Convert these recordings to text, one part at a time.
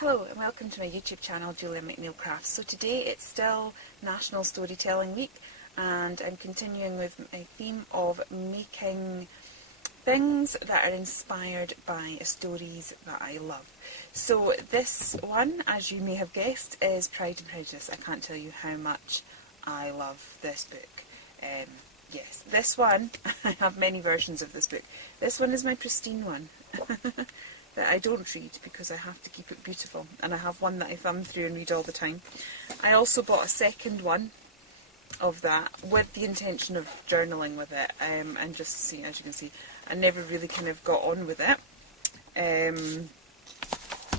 Hello and welcome to my YouTube channel, Julia McNeil Crafts. So today it's still National Storytelling Week and I'm continuing with my theme of making things that are inspired by stories that I love. So this one, as you may have guessed, is Pride and Prejudice. I can't tell you how much I love this book. Yes, this one, I have many versions of this book. This one is my pristine one. That I don't read because I have to keep it beautiful, and I have one that I thumb through and read all the time. I also bought a second one of that with the intention of journaling with it, and just see, as you can see, I never really kind of got on with it.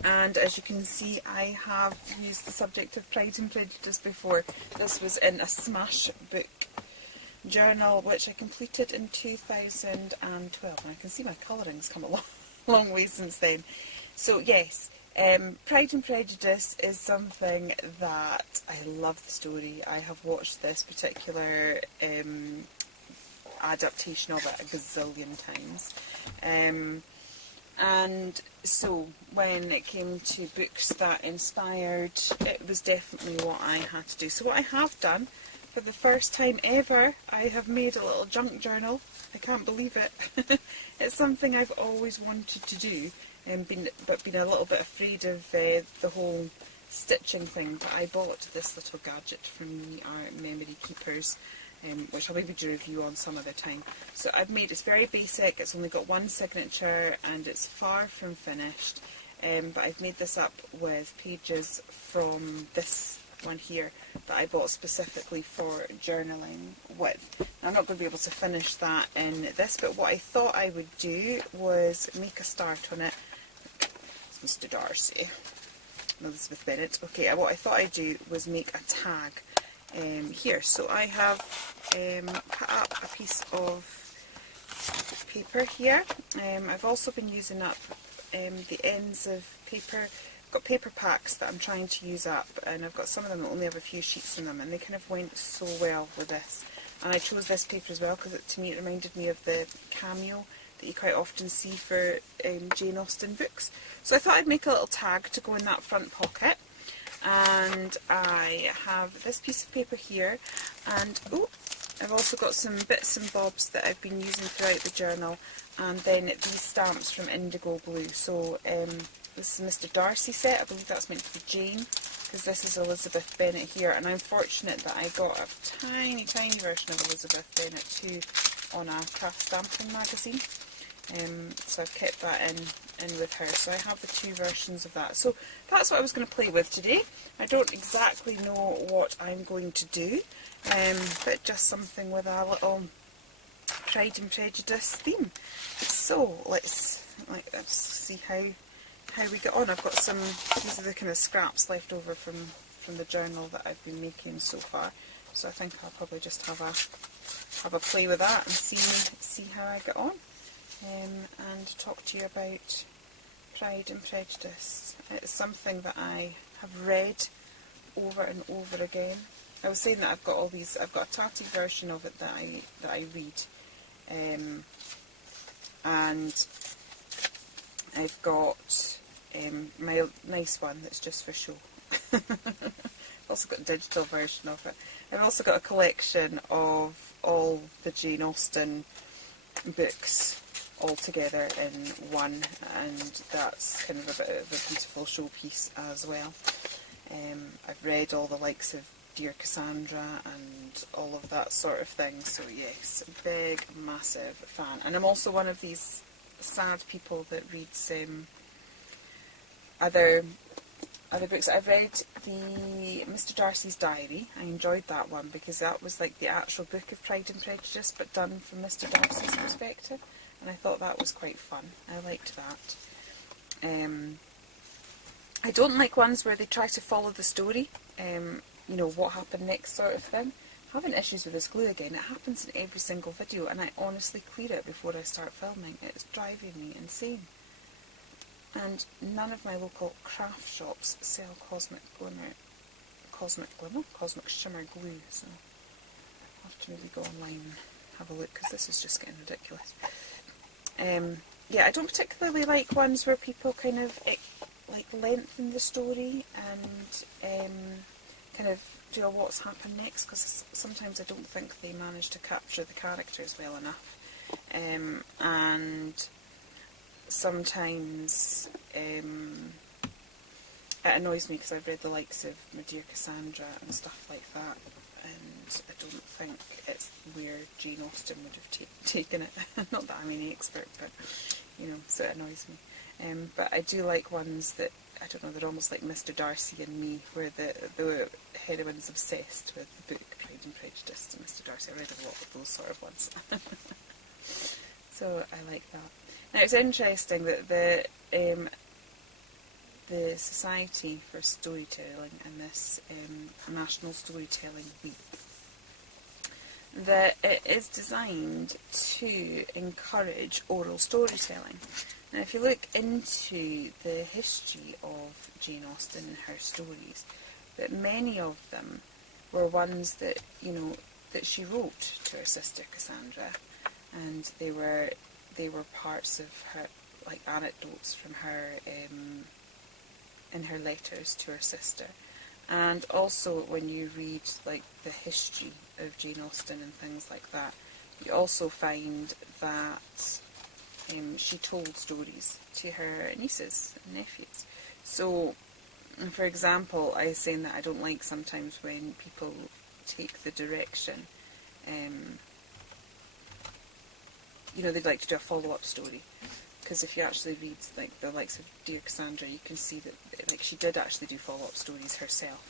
And as you can see, I have used the subject of Pride and Prejudice before. This was in a Smash book journal which I completed in 2012, and I can see my colouring's come along. Long way since then. So yes, Pride and Prejudice is something that I love the story. I have watched this particular adaptation of it a gazillion times. And so when it came to books that inspired, it was definitely what I had to do. So what I have done, for the first time ever, I have made a little junk journal. I can't believe it. It's something I've always wanted to do, but been a little bit afraid of the whole stitching thing. But I bought this little gadget from the Art Memory Keepers, which I'll maybe do a review on some other time. So I've made, it's very basic, it's only got one signature and it's far from finished, but I've made this up with pages from this one here that I bought specifically for journaling with. Now, I'm not going to be able to finish that in this, but what I thought I would do was make a start on it. It's Mr. Darcy, Elizabeth Bennet. Okay, what I thought I'd do was make a tag here. So I have cut up a piece of paper here. I've also been using up the ends of paper. I've got paper packs that I'm trying to use up, and I've got some of them that only have a few sheets in them, and they kind of went so well with this. And I chose this paper as well because to me it reminded me of the cameo that you quite often see for Jane Austen books. So I thought I'd make a little tag to go in that front pocket. And I have this piece of paper here, and I've also got some bits and bobs that I've been using throughout the journal, and then these stamps from Indigo Blue. So this is Mr. Darcy set. I believe that's meant to be Jane, because this is Elizabeth Bennet here, and I'm fortunate that I got a tiny version of Elizabeth Bennet too on a craft stamping magazine. So I've kept that in with her. So I have the two versions of that. So that's what I was going to play with today. I don't exactly know what I'm going to do, but just something with a little Pride and Prejudice theme. So let's see how we get on. I've got some, these are the kind of scraps left over from the journal that I've been making so far. So I think I'll probably just have a play with that and see how I get on. And talk to you about Pride and Prejudice. It's something that I have read over and over again. I was saying that I've got all these. I've got a tatty version of it that I read, and I've got my nice one that's just for show. I've also got a digital version of it. I've also got a collection of all the Jane Austen books all together in one, and that's kind of a bit of a beautiful showpiece as well. I've read all the likes of Dear Cassandra and all of that sort of thing, so yes, big, massive fan. And I'm also one of these sad people that reads other books. I've read the Mr. Darcy's Diary. I enjoyed that one because that was like the actual book of Pride and Prejudice, but done from Mr. Darcy's perspective. And I thought that was quite fun. I liked that. I don't like ones where they try to follow the story, you know, what happened next sort of thing. I'm having issues with this glue again. It happens in every single video, and I honestly clear it before I start filming. It's driving me insane. And none of my local craft shops sell Cosmic Shimmer glue, so I'll have to maybe go online and have a look, because this is just getting ridiculous. Yeah, I don't particularly like ones where people kind of like lengthen the story and kind of do a what's happened next, because sometimes I don't think they manage to capture the characters well enough, and sometimes it annoys me because I've read the likes of My Dear Cassandra and stuff like that, and I don't think it's where Jane Austen would have taken it. Not that I'm any expert, but you know, so it annoys me. But I do like ones that, I don't know, they're almost like Mr. Darcy and Me, where the heroine's obsessed with the book Pride and Prejudice to Mr. Darcy. I read a lot of those sort of ones. So I like that. Now it's interesting that the Society for Storytelling and this National Storytelling Week, that it is designed to encourage oral storytelling. Now if you look into the history of Jane Austen and her stories, that many of them were ones that, you know, that she wrote to her sister Cassandra, and they were parts of her, like anecdotes from her in her letters to her sister. And also when you read like the history of Jane Austen and things like that, you also find that she told stories to her nieces and nephews. So, for example, I was saying that I don't like sometimes when people take the direction, you know, they'd like to do a follow-up story. Because if you actually read like the likes of Dear Cassandra, you can see that like she did actually do follow-up stories herself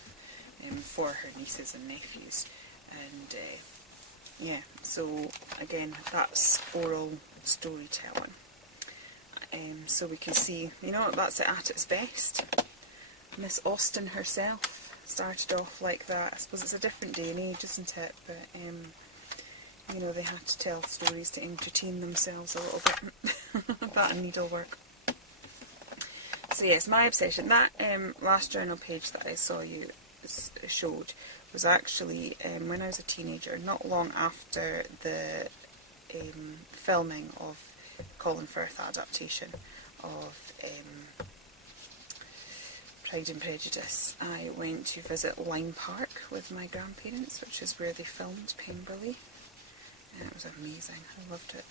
for her nieces and nephews. And yeah, so again, that's oral storytelling. So we can see, you know, that's it at its best. Miss Austen herself started off like that. I suppose it's a different day and age, isn't it? But you know, they had to tell stories to entertain themselves a little bit. That and needlework. So yes, my obsession. That last journal page that I saw you showed was actually when I was a teenager, not long after the filming of Colin Firth adaptation of Pride and Prejudice. I went to visit Lyme Park with my grandparents, which is where they filmed Pemberley. And it was amazing. I loved it.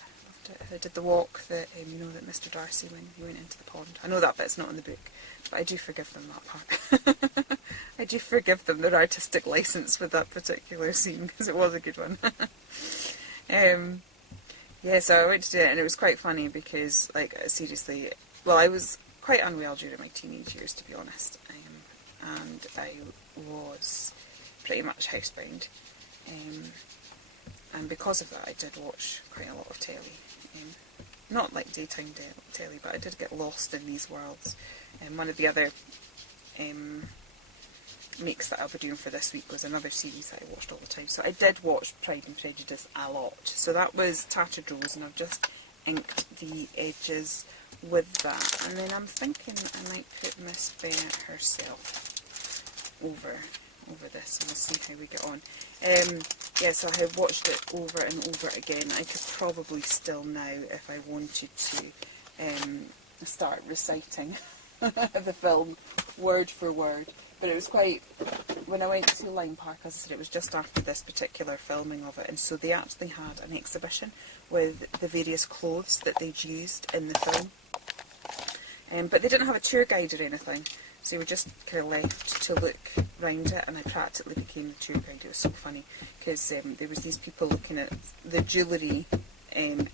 I did the walk that you know, that Mr. Darcy when he went into the pond. I know that bit's not in the book, but I do forgive them that part. I do forgive them their artistic license with that particular scene, because it was a good one. Yeah, so I went to do it, and it was quite funny because, like, seriously, well, I was quite unwell during my teenage years, to be honest, and I was pretty much housebound. And because of that, I did watch quite a lot of telly. Not like daytime telly, but I did get lost in these worlds. And one of the other makes that I'll be doing for this week was another series that I watched all the time. So I did watch Pride and Prejudice a lot. So that was Tattered Rose, and I've just inked the edges with that. And then I'm thinking I might put Miss Bennet herself over this, and we'll see how we get on. Yeah, so I have watched it over and over again. I could probably still now, if I wanted to, start reciting the film word for word. But it was quite, when I went to Lyme Park, as I said, it was just after this particular filming of it, and so they actually had an exhibition with the various clothes that they'd used in the film. But they didn't have a tour guide or anything. So we were just kind of left to look round it, and I practically became the tour guide. It was so funny because there was these people looking at the jewellery in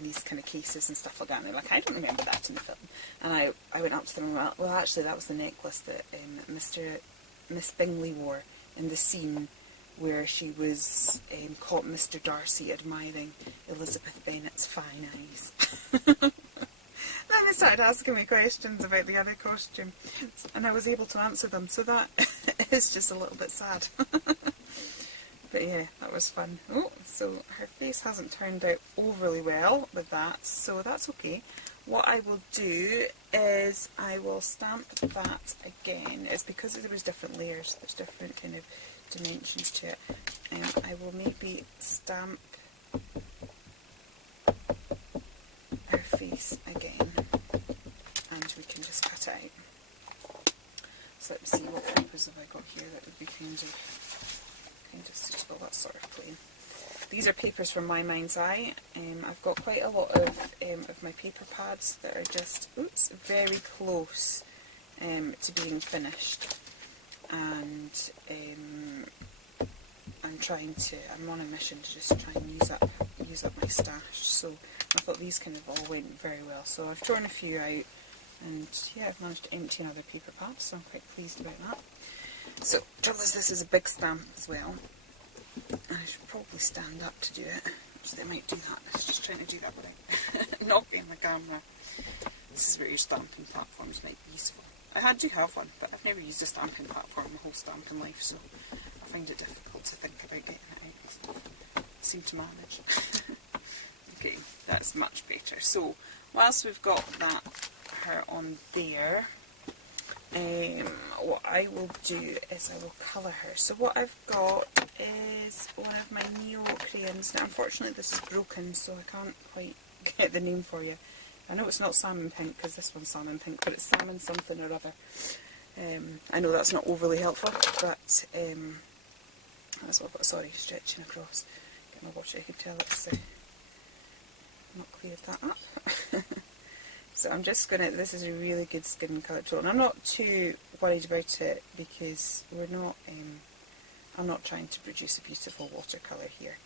these kind of cases and stuff like that, and they're like, I don't remember that in the film. And I went up to them and went, well, actually, that was the necklace that Miss Bingley wore in the scene where she was caught Mr. Darcy admiring Elizabeth Bennet's fine eyes. Then they started asking me questions about the other costume, and I was able to answer them, so that is just a little bit sad. But yeah, that was fun. Oh, so her face hasn't turned out overly well with that, so that's okay. What I will do is I will stamp that again. It's because there was different layers, there's different kind of dimensions to it. I will maybe stamp face again, and we can just cut it out. So let's see, what papers have I got here that would be kind of suitable. That's sort of plain. These are papers from My Mind's Eye. I've got quite a lot of my paper pads that are just, oops, very close to being finished, and I'm on a mission to just try and use up my stash. So I thought these kind of all went very well. So I've torn a few out, and yeah, I've managed to empty another paper pad, so I'm quite pleased about that. So, trouble is, this is a big stamp as well. And I should probably stand up to do it. Actually, I might do that. I was just trying to do that without knocking the camera. This is where your stamping platforms might be useful. I do have one, but I've never used a stamping platform my whole stamping life, so I find it difficult to think about getting it out. I seem to manage. Okay, that's much better. So, whilst we've got her on there, what I will do is I will colour her. So what I've got is one of my Neo crayons. Now unfortunately this is broken, so I can't quite get the name for you. I know it's not salmon pink because this one's salmon pink, but it's salmon something or other. I know that's not overly helpful, but that's what I've got. Sorry, stretching across. Get my watch, I can tell it's not cleared that up. So I'm just going to, this is a really good skin colour tone. I'm not too worried about it because I'm not trying to produce a beautiful watercolour here.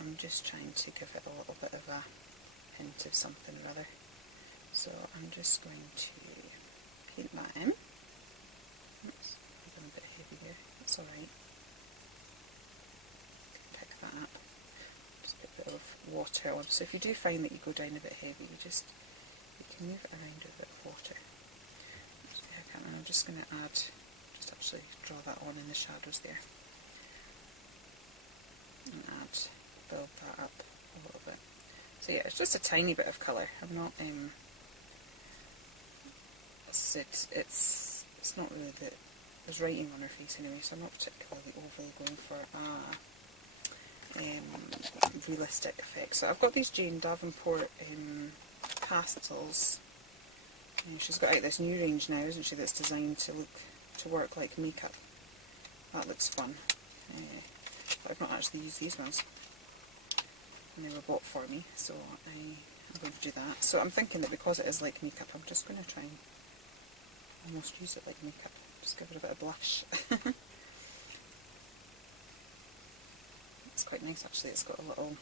I'm just trying to give it a little bit of a hint of something or other. So I'm just going to paint that in. Oops, I'm a bit heavy there. That's alright. Pick that up. Just put a bit of water on. So if you do find that you go down a bit heavy, you can move it around with a bit of water. I'm just going to just actually draw that on in the shadows there. And build that up a little bit. So yeah, it's just a tiny bit of colour. I'm not, it's not really that, there's writing on her face anyway, so I'm not particularly overly going for a realistic effect. So I've got these Jane Davenport pastels. She's got out this new range now, isn't she, that's designed to work like makeup. That looks fun. But I've not actually used these ones. And they were bought for me, so I'm going to do that. So I'm thinking that because it is like makeup, I'm just going to try and almost use it like makeup. Just give it a bit of blush. It's quite nice actually, it's got a little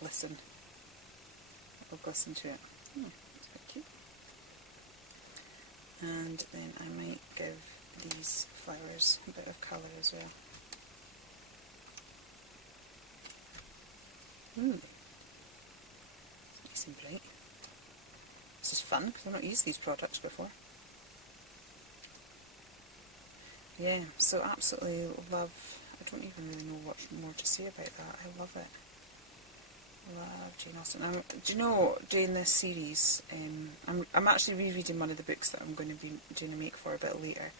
glisten. Glisten to it. That's quite cute. And then I might give these flowers a bit of colour as well. Nice and bright. This is fun because I've not used these products before. Yeah, so absolutely love. I don't even really know what more to say about that. I love it. Love Jane Austen. Do you know, doing this series, I'm actually rereading one of the books that I'm going to be doing a make for a bit later,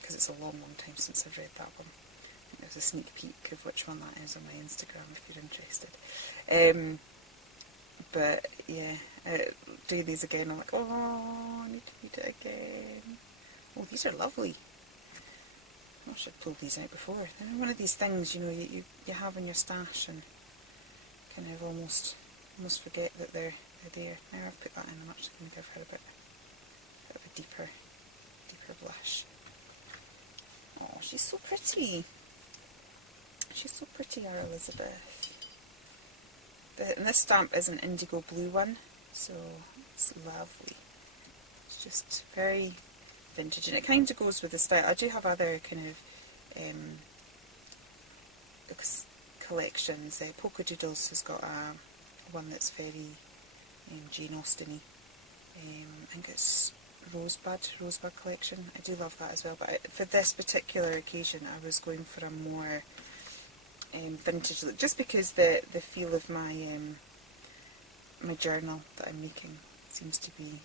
because it's a long time since I've read that one. I think there's a sneak peek of which one that is on my Instagram if you're interested. But yeah, doing these again, I'm like, oh, I need to read it again. Oh, these are lovely. I should have pulled these out before. They're one of these things, you know, you have in your stash and kind of almost forget that they're there. Now I've put that in, I'm actually going to give her a bit of a deeper blush. Oh, she's so pretty. She's so pretty, our Elizabeth. And this stamp is an indigo blue one, so it's lovely. It's just very vintage, and it kind of goes with the style. I do have other kind of collections. Polka Doodles has got one that's very Jane Austen-y. I think it's Rosebud collection. I do love that as well, but for this particular occasion I was going for a more vintage look, just because the feel of my my journal that I'm making seems to be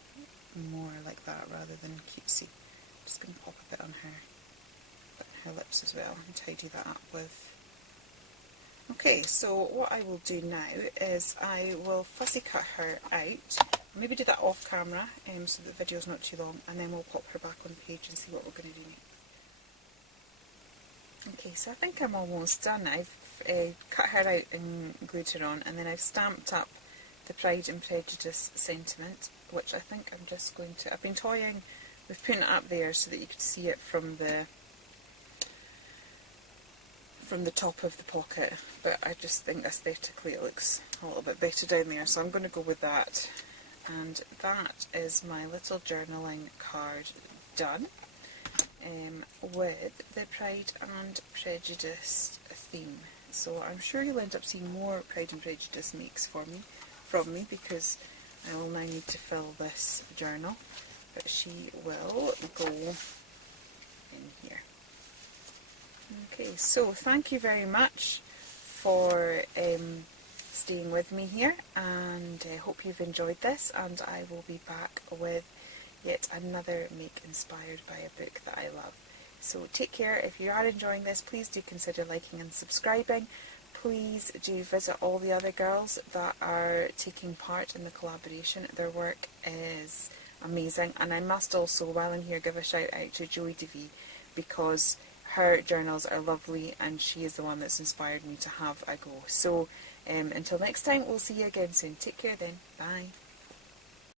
more like that rather than cutesy. I'm just going to pop a bit on her lips as well and tidy that up with Okay, so what I will do now is I will fussy cut her out. Maybe do that off camera so the video's not too long, and then we'll pop her back on page and see what we're going to do next. Okay, so I think I'm almost done. I've cut her out and glued her on, and then I've stamped up the Pride and Prejudice sentiment, which I think I'm just going to... I've been toying with putting it up there so that you could see it from the top of the pocket, but I just think aesthetically it looks a little bit better down there, so I'm going to go with that. And that is my little journaling card done. With the Pride and Prejudice theme. So I'm sure you'll end up seeing more Pride and Prejudice makes from me, because I will now need to fill this journal, but she will go in here. Okay, so thank you very much for staying with me here, and I hope you've enjoyed this, and I will be back with yet another make inspired by a book that I love. So take care. If you are enjoying this, please do consider liking and subscribing. Please do visit all the other girls that are taking part in the collaboration. Their work is amazing, and I must also, while I'm here, give a shout out to Joey DeVee, because her journals are lovely and she is the one that's inspired me to have a go. So until next time, we'll see you again soon. Take care then. Bye.